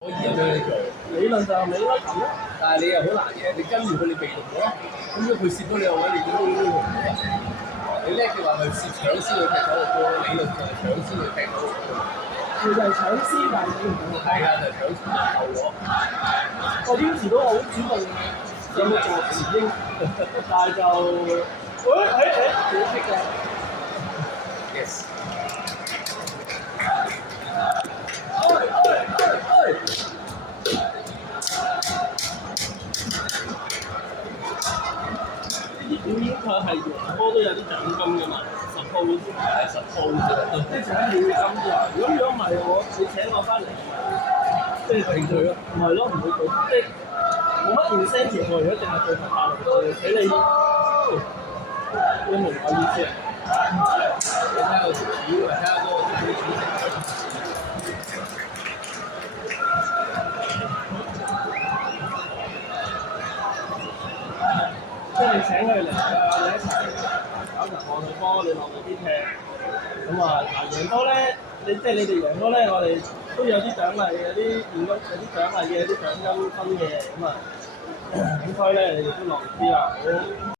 可以咁樣做，理論上你應該咁咯。但係你又好難嘅，你跟住佢你被動咗，咁樣佢攝到你個位，你點都用唔到啊！你叻嘅話，咪攝搶先去踢到個波，理論上係搶先去踢到個波。佢就係搶先，但係你唔到。係啊，就係搶先後咗。我呢時都好主動，有冇做時英？但係就，幾棘嘅。Yes。呢啲表演賽係贏波都有啲獎金㗎嘛，suppose 係suppose啫。即係獎秒金啫。如果唔係你請我翻嚟，即係興趣咯。唔係咯，唔會做，即係冇乜 incentive 喎。如果淨係做頭髮嚟俾你，你明我意思啊？你睇下個條條，睇下嗰個條條。即係你請佢嚟你一齊搞場網球波，你落嚟啲踢，咁啊贏波咧，即係你哋贏波咧，我哋都有啲獎勵，有啲現金，有啲獎勵嘅，有啲獎金分嘅，咁啊，應該咧你哋都落啲啊，好。